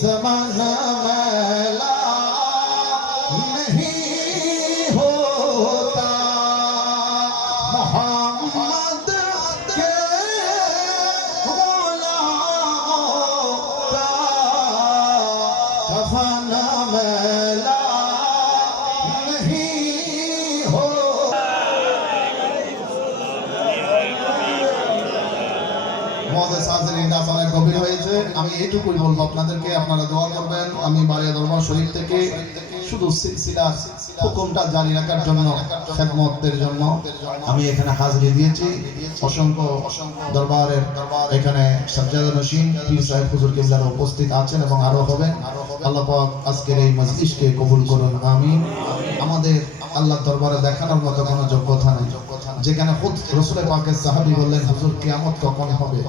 जमाना मैला नहीं होता, मोहम्मद के गुलामों का कफन मैला नहीं होता। মুআজ্জাজ হাজিরিন, কাজ অনেক গভীর হয়েছে। আমি এইটুকুই বলবো আপনাদেরকে, আপনারা দোয়া করবেন। আমি বাড়িয়া দরবার শরীফ থেকে শুধু সিলসিলার হুকুমটা জারি রাখার জন্য, খেদমতের জন্য আমি এখানে হাজিরি দিয়েছি। অসংখ্য দরবারের এখানে সাজ্জাদা নশীন পীর সাহেব হুজুর কিবলারা উপস্থিত আছেন এবং আরো হবেন। আল্লাহ পাক আজকের এই মজলিসকে কবুল করুন, আমিন। আমাদের আল্লাহর দরবারে দেখানোর মতো কোনো যোগ্যতা নেই, যেখানে খুদ রাসূল পাকের সাহাবী বললেন হুজুর কিয়ামত কখন হবে,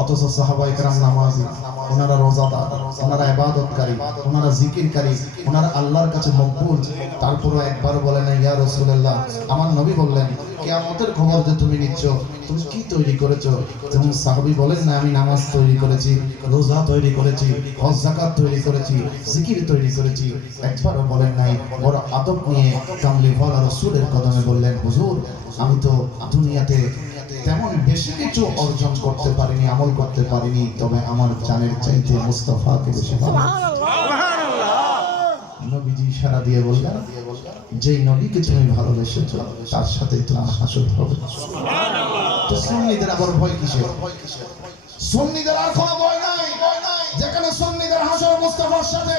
অথচ সাহাবায়ে কেরাম নামাজি, ওনারা রোজাদার, ওনারা ইবাদতকারী, ওনারা জিকিরকারী, ওনারা আল্লাহর কাছে মকবুল, তারপরও একবার বলেন ইয়া রাসূলুল্লাহ, আমার নবী বললেন কিয়ামতের খবর যে তুমি নিচ্ছ, তুমি কি তৈরি করেছো? যেমন সাহাবী বলেন না, আমি নামাজ তৈরি করেছি, রোজা তৈরি করেছি, হজ যাকাত তৈরি করেছি, জিকির তৈরি করেছি। একবারও বলেন নাই, বড় আদব নিয়ে কামলিওয়ালা রাসূলের কদমে বললেন হুজুর আমি তো দুনিয়াতে তেমন বেশি কিছু অর্জন করতে পারিনি, আমল করতে পারিনি, তবে আমার জানের চাইতে মুস্তাফাকে বেশি ভালোবাসি। নবীজি ইশারা দিয়ে বললেন, যেই নবীকে তুমি ভালোবেসেছো তার সাথেই তোমার হাসর হবে। তো সুন্নিদের আবার ভয় কিসের? সুন্নিদের আর কোনো ভয় নাই, যেখানে সুন্নিদের হাসর মুস্তাফার সাথে।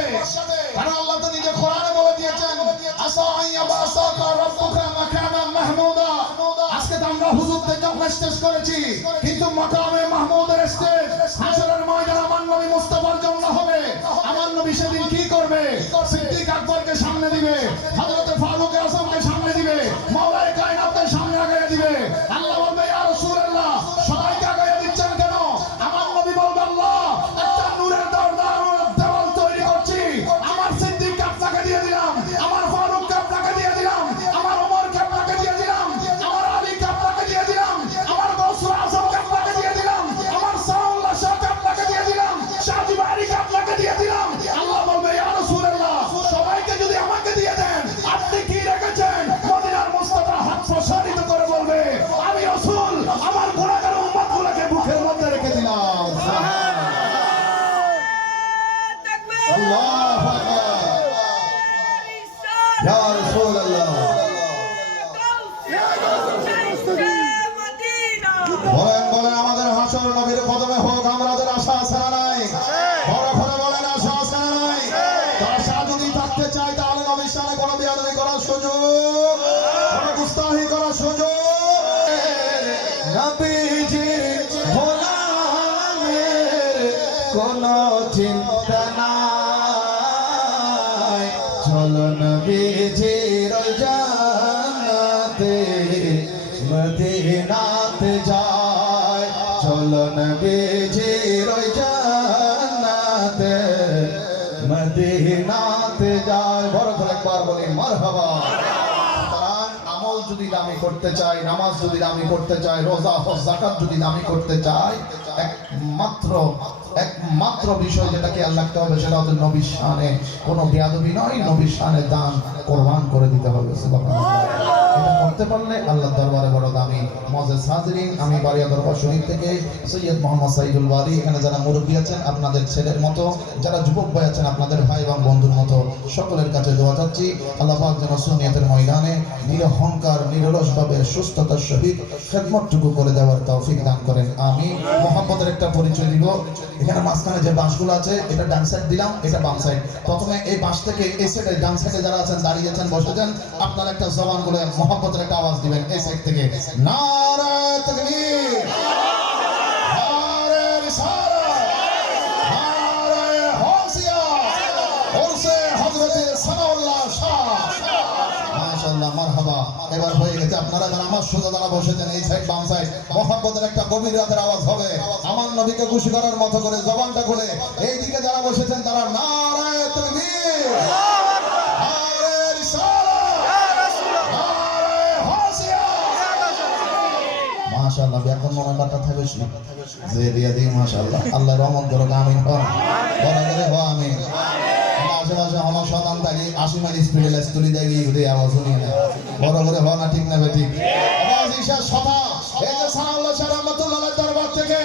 কারণ আল্লাহ তো নিজে কোরআনে বলে দিয়েছেন, আসা আইয়াবাসাকা রাব্বুকা মাকানাম মাহমুদা। আজকে তো আমরা হুজুর থেকে স্টেজ করেছি, কিন্তু মাকামে মাহমুদের স্টেজ হাসরের ময়দানে আমার নবী মুস্তাফার জন্য হবে। আমার নবী সেদিন কি করবে? সিদ্দিক আকবরকে সামনে দিবে, হযরত ফারুক আযমকে সামনে দিবে, মাওলায়ে কায়নাতকে সামনে আগায় দিবে। আল্লাহ বলবে ইয়া রাসূলুল্লাহ, সবাইকে আগায় দিচ্ছেন কেন? আমার নবী বলবে আল্লাহ একটা নূরের দেওয়াল তৈরি করছি, আমার সিদ্দিককে আপনাকে দিয়ে দিলাম, আমার ফারুককে আপনাকে দিয়ে দিলাম, আমার ওমরকে আপনাকে দিয়ে দিলাম, আমার আলীকে আপনাকে দিয়ে দিলাম, আমার গৌসুল আযমকে আপনাকে দিয়ে দিলাম, আমার সাউল্লাহ শাহকে আপনাকে দিয়ে দিলাম, শাহজি বাড়িকে আপনাকে দিয়ে দিলাম। আল্লাহ বলবে ইয়া রাসূলুল্লাহ, সবাইকে যদি আমাকে দিয়ে দেন, আপনি কি রেখেছেন? মদিনার মুস্তাফা হাত প্রসারিত করে বলবে আমি রাসূল আমার গুনাহগার উম্মতগুলোকে বুকের মধ্যে রেখে দিলাম। আল্লাহু আকবার, ইয়া রাসূলুল্লাহ। বলেন আমাদের হাসর নবীর কদমে হোক, আমাদের আশা আছে না নাই? বড় করে বলেন আশা আছে না নাই? তার সাথে যদি থাকতে চাই তাহলে নবীর সাথে কোনো বিয়াদবি করার সুযোগ, কোনো গুস্তাখি করার সুযোগ নবীজির গোলামের কোনো চিন্তা নাই। চলো নবীজির জান্নাতে মদিনাতে যায়, চলো নবীজির জান্নাতে মদিনাতে যায়। বড় করে একবার বলি মারহাবা। আমল যদি দামি করতে চাই, নামাজ যদি দামি করতে চাই, রোজা হজ যাকাত যদি দামি করতে চাই, একমাত্র বিষয় যেটা খেয়াল রাখতে হবে সেটা হচ্ছে নবীর শানে কোনো বেয়াদবি নয়, নবীর শানে দান কোরবান করে দিতে হবে। সুবহানাল্লাহ। এটা করতে পারলে আল্লাহর দরবারে বড় দামি। মুআজ্জাজ হাজিরিন, আমি বাড়িয়া দরবার শরীফ থেকে সৈয়দ মোহাম্মদ সাইদুল ওয়ালি, এখানে যারা মুরব্বী আছেন আপনাদের ছেলের মতো, যারা যুবক ভাই আছেন আপনাদের ভাই এবং বন্ধুর মতো, সকলের কাছে দোয়া চাচ্ছি আল্লাহ পাক যেন সুন্নিয়তের ময়দানে নিরহংকার নিরলসভাবে সুস্থতার সহিত খেদমতটুকু করে দেওয়ার তৌফিক দান করেন, আমিন। মোহাম্মদের একটা পরিচয় দিব। এখানে মাঝখানে যে বাঁশগুলো আছে, এটা ডান সাইড দিলাম, এটা বাম সাইড। প্রথমে এই বাঁশ থেকে এই সাইডে, ডান সাইডে যারা আছেন দাঁড়িয়েছেন বসেছেন, আপনারা একটা জবান বলে মোহাম্মদের একটা আওয়াজ দিবেন এই সাইড থেকে, নারে তাকবীর, নারে রিসালাত, নারে হৌসিয়া, ওরসে হযরত সানাউল্লাহ শাহ। মাশাআল্লাহ, মারহাবা। এবার হয়ে গেছে। আপনারা যারা আমার সোজা যারা বসেছেন এই সাইড বাম সাইড, মোহাম্মদের একটা গভীর রাতের আওয়াজ হবে আমার নবীকে খুশি করার মতো করে জবানটা খুলে। এই দিকে যারা বসেছেন তারা নারে তাকবীর, নারে রিসালাত, নারে হৌসিয়া, মাশাআল্লাহ এখন মেম্বারটা থাকবে যে দিয়া দিই মাশাআল্লাহ আল্লাহ রহমত করুক আমিন বড় করে হো আমিন আশেপাশে আমার সন্তান থাকি 80 মাইল স্পিডে লেস তুলি দেখি উদে আওয়াজ শুনি না বড় করে হো না ঠিক না বেঠিক আওয়াজ ঈশা সদা এই যে সানাউল্লাহ শাহ রহমাতুল্লাহ দরবার থেকে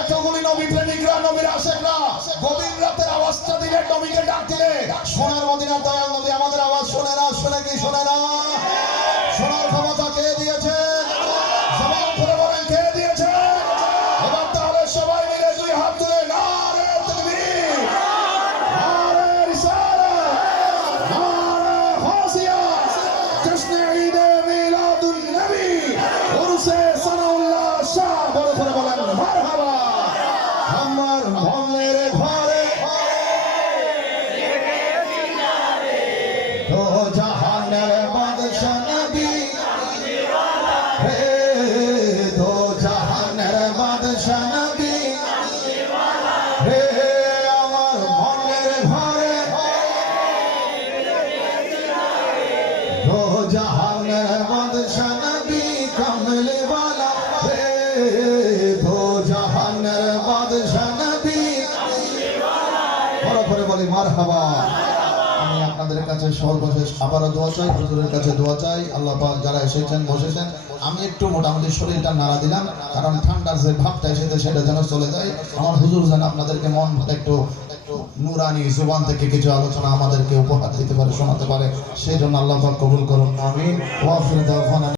এতগুলি নবী প্রেমিকরা নবীর আশিকরা গভীর রাতের আওয়াজটা দিলে নবীকে ডাক দিলে সোনার মদিনার দয়াল নবী আমাদের আওয়াজ শুনে না শুনে কি শুনে না শোনার ক্ষমতা কে দিয়েছে জবান করে বলেন কে দিয়েছে এবার তাহলে সবাই মিলে দুই হাত তুলে নারে তাকবীর নারে রিসালাত নারে হাসিয়া জশ্ন ঈদ মিলাদুন নবী উরসে সানাউল্লাহ শাহ বড় করে বলেন মারহাবা আমার মনের ঘরে দো জাহানের বাদশা নবী হে দো জাহানের বাদশা নবী হে আমার মনের ঘরে দো জাহানের বাদশা নবী কমলে वाला হে দো জাহানের বাদশা নবী বড় করে বলি মারহাবা আমি আপনাদের কাছে সর্বশেষ আবারও দোয়া চাই হুজুরের কাছে দোয়া চাই আল্লাহ পাক যারা এসেছেন বসেছেন আমি একটু মোটামুটি শরীরটা নাড়া দিলাম কারণ ঠান্ডার যে ভাবটা এসেছে সেটা যেন চলে যায় আমার হুজুর যেন আপনাদেরকে মন ভরে একটু নুরানি জুবান থেকে কিছু আলোচনা আমাদেরকে উপহার দিতে পারে শোনাতে পারে সেই জন্য আল্লাহ পাক কবুল করুন আমিন ওয়া আখিরু দাওয়ানা